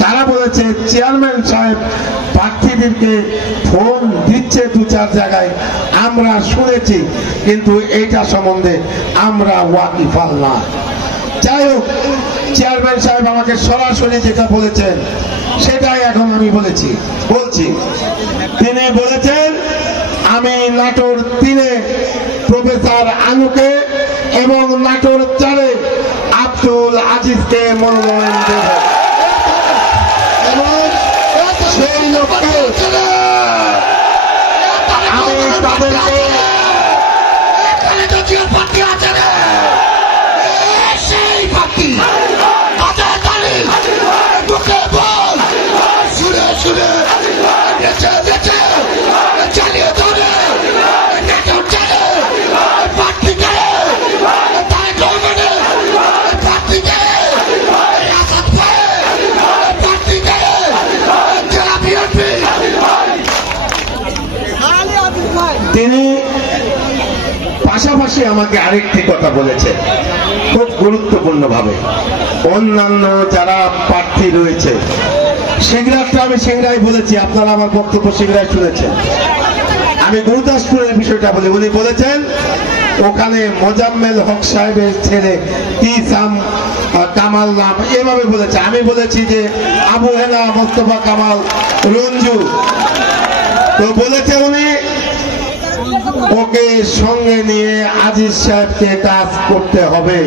তারা বলেছে চেয়ারম্যান সাহেব প্রার্থীদেরকে ফোন দিচ্ছে 2-4 জায়গায়, আমরা শুনেছি, কিন্তু এইটা সম্বন্ধে আমরা ওয়াকিফাল না। যাই হোক, চেয়ারম্যান সাহেব আমাকে সরাসরি যেটা বলেছেন সেটাই এখন আমি বলছি। তিনি বলেছেন আমি নাটোর 3-এ প্রফেসর আনুকে এবং নাটোর 4-এ আব্দুল আজিজকে মনোনয়ন দেব এবং সেই লক্ষ্যে আমি তাদেরকে তিনি পাশাপাশি আমাকে আরেকটি কথা বলেছেন খুব গুরুত্বপূর্ণ ভাবে। অন্যান্য যারা প্রার্থী রয়েছে, সিংড়াটা আমি সিংড়াই বলেছি, আপনারা আমার বক্তব্য সিংড়াই শুনেছেন। আমি গুরুদাসপুরের বিষয়টা বলি। উনি বলেছেন ওখানে মোজাম্মেল হক সাহেবের ছেলে ইসাম কামাল নাম এভাবে বলেছে। আমি বলেছি যে আবু হেনা মোস্তফা কামাল রঞ্জু। তো বলেছে উনি ওকে সঙ্গে নিয়ে আজিজ সাহেবকে কাজ করতে হবে।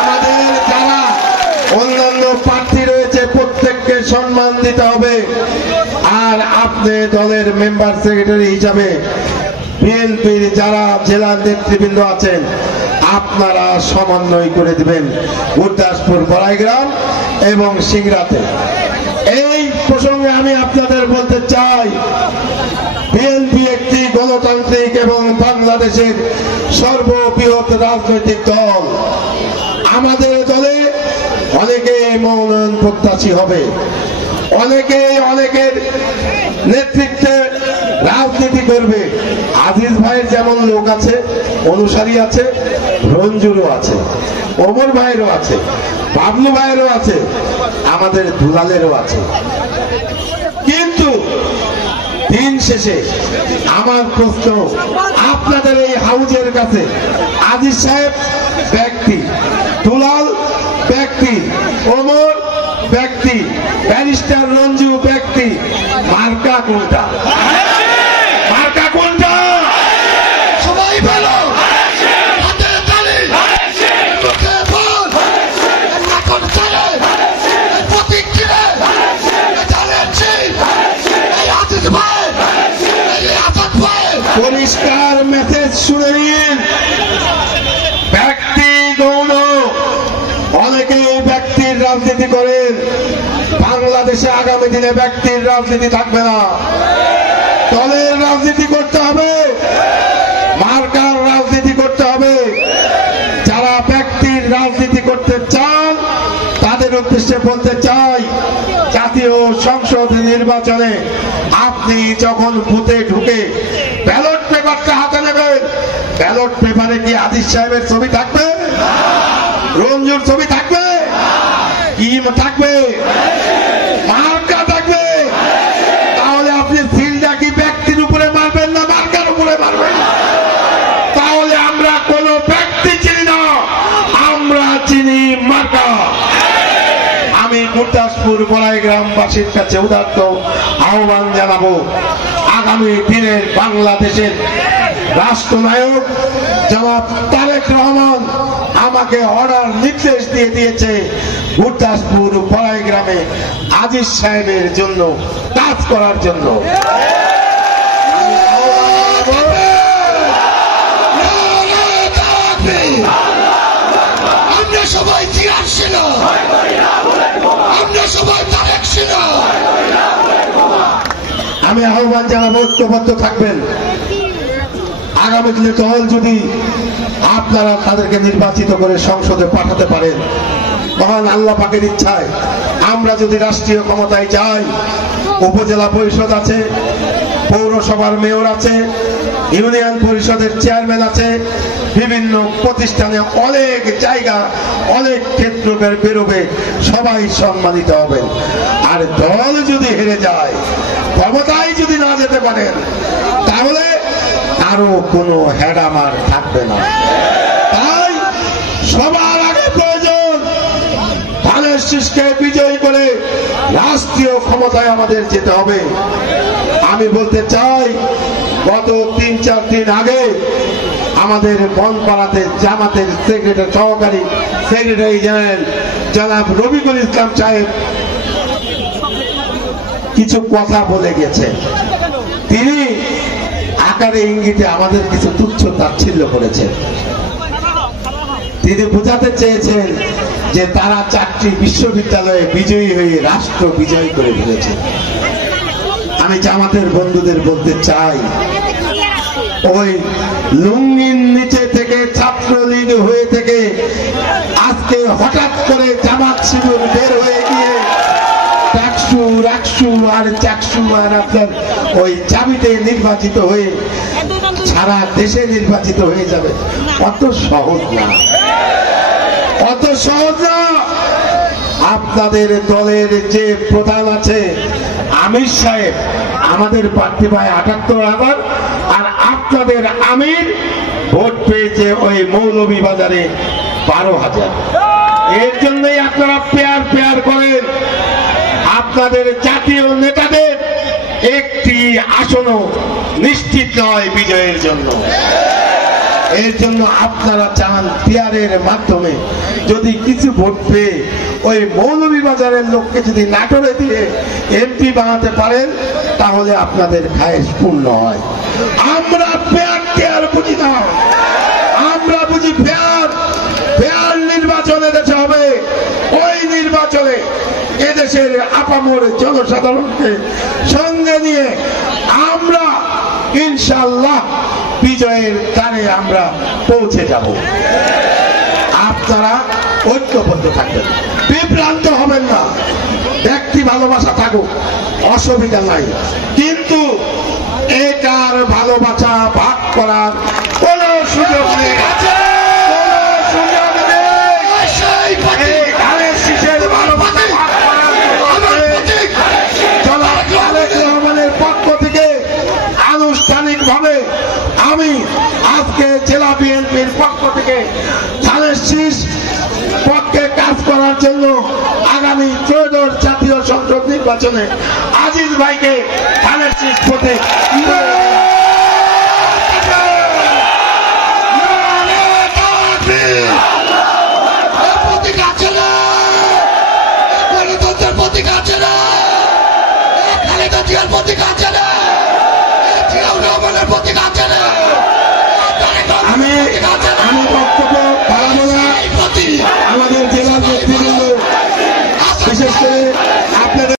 আমাদের যারা অন্যান্য প্রার্থী রয়েছে প্রত্যেককে সম্মান দিতে হবে। আর আপনি দলের মেম্বার সেক্রেটারি হিসাবে বিএনপির যারা জেলা নেতৃবৃন্দ আছেন আপনারা সমন্বয় করে দিবেন গুরদাসপুর, বড়াইগ্রাম এবং সিংড়াতে। এই প্রসঙ্গে আমি আপনাদের বলতে চাই, বিএনপি একটি গণতান্ত্রিক এবং বাংলাদেশের সর্ববৃহৎ রাজনৈতিক দল। আমাদের দলে অনেকে মনোনয়ন প্রত্যাশী হবে, অনেকে অনেকের নেতৃত্বে রাজনীতি করবে। আজিজ ভাইয়ের যেমন লোক আছে, অনুসারী আছে, রঞ্জুরও আছে, ওমর ভাইয়েরও আছে, বাবলু ভাইয়েরও আছে, আমাদের দুলালেরও আছে। কিন্তু দিন শেষে আমার প্রশ্ন আপনাদের এই হাউজের কাছে, আজিজ সাহেব ব্যক্তি, দুলাল ব্যক্তি, ওমর ব্যক্তি, ব্যারিস্টার রঞ্জু ব্যক্তি, মার্কা কোনটা? মার্কা কোনটা? সবাই ভালো পরিষ্কার মেসেজ শুনে নিন। ব্যক্তি গৌণ, অনেকে ব্যক্তির রাজনীতি করেন। বাংলাদেশে আগামী দিনে ব্যক্তির রাজনীতি থাকবে না, দলের রাজনীতি করতে হবে, মার্কার রাজনীতি করতে হবে। যারা ব্যক্তির রাজনীতি করতে চান তাদের উদ্দেশ্যে বলতে চাই, জাতীয় সংসদ নির্বাচনে আপনি যখন বুথে ঢুকে ব্যালট পেপারটা হাতে নেবেন, ব্যালট পেপারে কি আজিজ সাহেবের ছবি থাকবে? রঞ্জুর ছবি থাকবে? কি থাকবে? মার্কা থাকবে। তাহলে আপনি ফিল্ডটা কি ব্যক্তির উপরে মারবেন না মার্কার উপরে মারবেন? তাহলে আমরা কোন ব্যক্তি চিনি না, আমরা চিনি মার্কা। আমি গুরদাসপুর বড়াইগ্রামবাসীর কাছে উদাত্ত আহ্বান জানাবো, আগামী দিনের বাংলাদেশের রাষ্ট্রনায়ক জনাব তারেক রহমান আমাকে অর্ডার নির্দেশ দিয়ে দিয়েছে গুরদাসপুর বড়াইগ্রামে আজিজ সাহেবের জন্য কাজ করার জন্য। আমরা সবাই জিয়ার ছিল, আমরা সবাই তারেক ছিল। আমি আহ্বান জানাবো ঐক্যবদ্ধ থাকবেন। আগামী দিনে দল যদি আপনারা তাদেরকে নির্বাচিত করে সংসদে পাঠাতে পারেন, মহান আল্লাহ পাকের ইচ্ছায় আমরা যদি রাষ্ট্রীয় ক্ষমতায় যাই, উপজেলা পরিষদ আছে, পৌরসভার মেয়র আছে, ইউনিয়ন পরিষদের চেয়ারম্যান আছে, বিভিন্ন প্রতিষ্ঠানে অনেক জায়গা অনেক ক্ষেত্র বেরোবে, সবাই সম্মানিত হবেন। আর দল যদি হেরে যায়, ক্ষমতায় যদি না যেতে পারেন, তাহলে আরো কোনো হেডামার থাকবে না। তাই সবার আগে প্রয়োজন ধানের শীষকে বিজয়ী করে রাষ্ট্রীয় ক্ষমতায় আমাদের যেতে হবে। আমি বলতে চাই, গত 3-4 দিন আগে আমাদের বনপাড়াতে জামাতের সহকারী সেক্রেটারি জেনারেল জনাব রফিকুল ইসলাম সাহেব কিছু কথা বলে গেছেন। তিনি আকারে ইঙ্গিতে আমাদের কিছু তুচ্ছ তাচ্ছিল্য করেছেন। তিনি বোঝাতে চেয়েছেন যে তারা 4টি বিশ্ববিদ্যালয়ে বিজয়ী হয়ে রাষ্ট্র বিজয় করে ফেলেছে। আমি জামাতের বন্ধুদের বলতে চাই, ওই লুঙ্গির নিচে থেকে ছাত্রলীগ হয়ে থেকে আজকে হঠাৎ করে জামাত শিবির বের হয়ে গিয়ে রাকসু আর চাকসু আর আপনার ওই চাবিতে নির্বাচিত হয়ে সারা দেশে নির্বাচিত হয়ে যাবে, অত সহজ না, অত সহজ না। আপনাদের দলের যে প্রধান আছে আমির সাহেব, আমাদের প্রার্থী পায় 78,000, আর আপনাদের আমির ভোট পেয়েছে ওই মৌলভীবাজারে 12,000। এর জন্যই আপনারা পেয়ার করেন। আপনাদের জাতীয় নেতাদের একটি আসনও নিশ্চিত নয় বিজয়ের জন্য। এর জন্য আপনারা চান পেয়ারের মাধ্যমে যদি কিছু ভোট পেয়ে ওই মৌলভীবাজারের লোককে যদি নাটোরে দিয়ে এমপি বানাতে পারেন, তাহলে আপনাদের খায়েশ পূর্ণ হয়। আমরা পেয়ার বুঝি না, আমরা বুঝি পেয়ার নির্বাচনে দেশে হবে। ওই নির্বাচনে এদেশের আপামর জনসাধারণকে সঙ্গে নিয়ে আমরা ইনশাআল্লাহ বিজয়ের দ্বারে আমরা পৌঁছে যাব। আপনারা ঐক্যবদ্ধ থাকবেন, বিভ্রান্ত হবেন না। ব্যক্তি ভালোবাসা থাকুক, অসুবিধা নাই, কিন্তু এটার ভালোবাসা ভাগ করার কোন সুযোগ নেই। আনুষ্ঠানিকভাবে আমি আজকে জেলা বিএনপির পক্ষ থেকে ধানের শীষ পক্ষে কাজ করার জন্য আগামী 14 জাতীয় সংসদ নির্বাচনে আজিজ ভাইকে ধানের শীষ পথে প্রতীক আছে না,